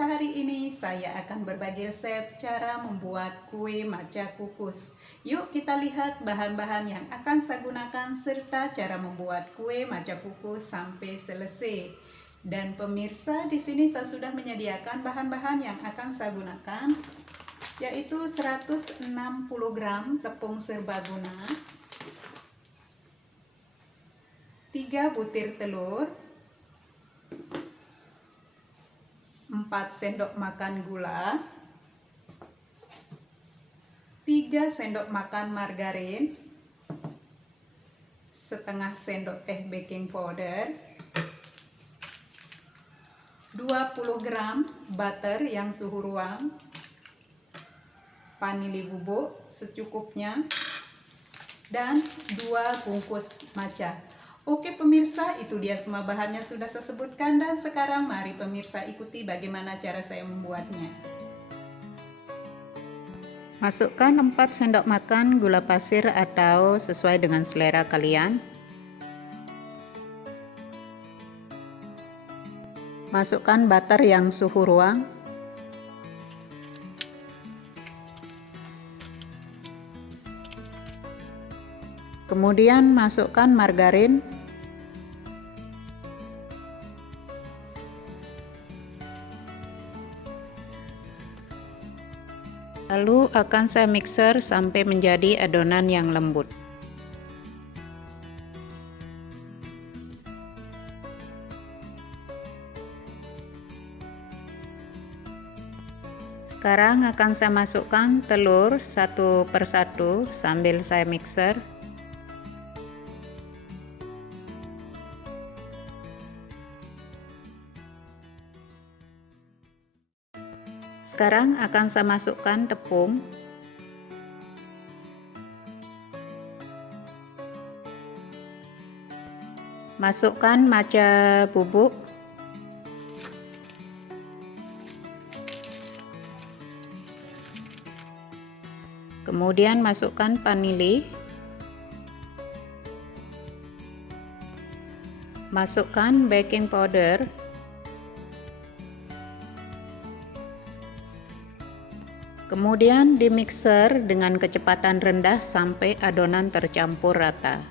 pemirsa, hari ini saya akan berbagi resep cara membuat kue maca kukus. Yuk kita lihat bahan-bahan yang akan saya gunakan serta cara membuat kue maca kukus sampai selesai. Dan pemirsa, di sini saya sudah menyediakan bahan-bahan yang akan saya gunakan, yaitu 160 gram tepung serbaguna, 3 butir telur, 4 sendok makan gula, 3 sendok makan margarin, setengah sendok teh baking powder, 20 gram butter yang suhu ruang, vanili bubuk secukupnya, dan 2 bungkus matcha. Oke pemirsa, itu dia semua bahannya sudah saya sebutkan, dan sekarang mari pemirsa ikuti bagaimana cara saya membuatnya. Masukkan 4 sendok makan gula pasir atau sesuai dengan selera kalian. Masukkan butter yang suhu ruang. Kemudian masukkan margarin. Lalu akan saya mixer sampai menjadi adonan yang lembut. Sekarang akan saya masukkan telur satu persatu sambil saya mixer. Sekarang akan saya masukkan tepung. Masukkan matcha bubuk. Kemudian masukkan vanili. Masukkan baking powder. Kemudian dimixer dengan kecepatan rendah sampai adonan tercampur rata.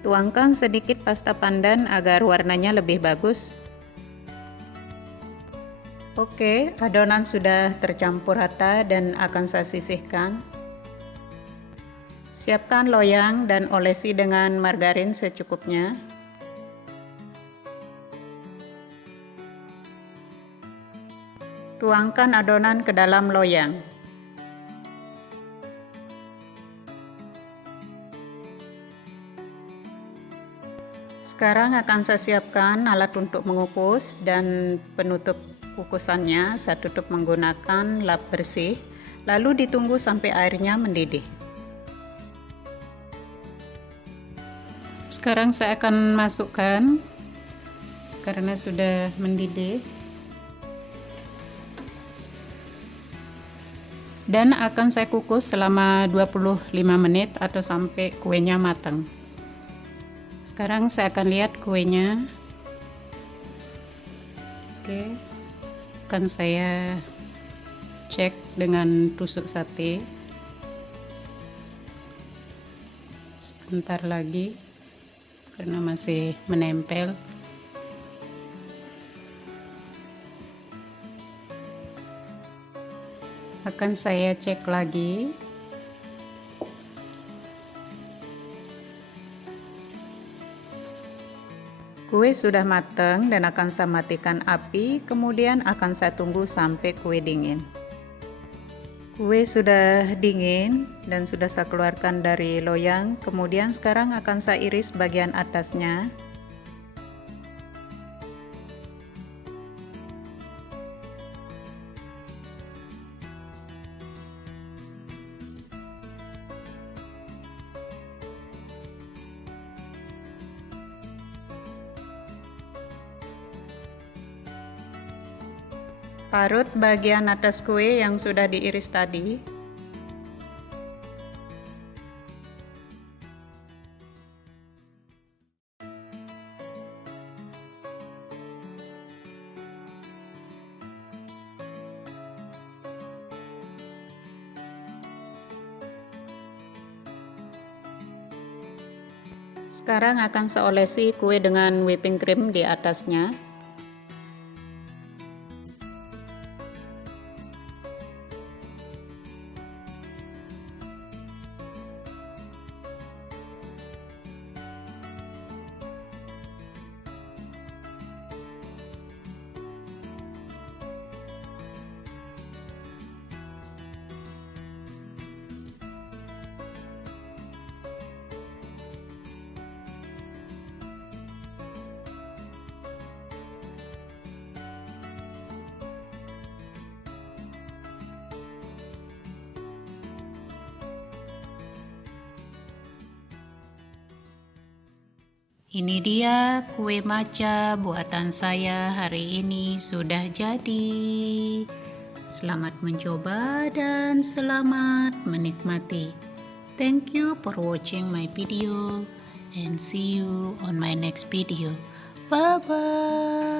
Tuangkan sedikit pasta pandan agar warnanya lebih bagus. Oke, adonan sudah tercampur rata dan akan saya sisihkan. Siapkan loyang dan olesi dengan margarin secukupnya. Tuangkan adonan ke dalam loyang. Sekarang akan saya siapkan alat untuk mengukus dan penutup kukusannya. Saya tutup menggunakan lap bersih, lalu ditunggu sampai airnya mendidih. Sekarang saya akan masukkan karena sudah mendidih. Dan akan saya kukus selama 25 menit atau sampai kuenya matang. Sekarang saya akan lihat kuenya. Oke, akan saya cek dengan tusuk sate. Sebentar lagi karena masih menempel. Akan saya cek lagi. Kue sudah matang dan akan saya matikan api, kemudian akan saya tunggu sampai kue dingin. Kue sudah dingin dan sudah saya keluarkan dari loyang, kemudian sekarang akan saya iris bagian atasnya. Parut bagian atas kue yang sudah diiris tadi. Sekarang akan saya olesi kue dengan whipping cream di atasnya. Ini dia kue matcha buatan saya hari ini sudah jadi. Selamat mencoba dan selamat menikmati. Thank you for watching my video and see you on my next video. Bye bye.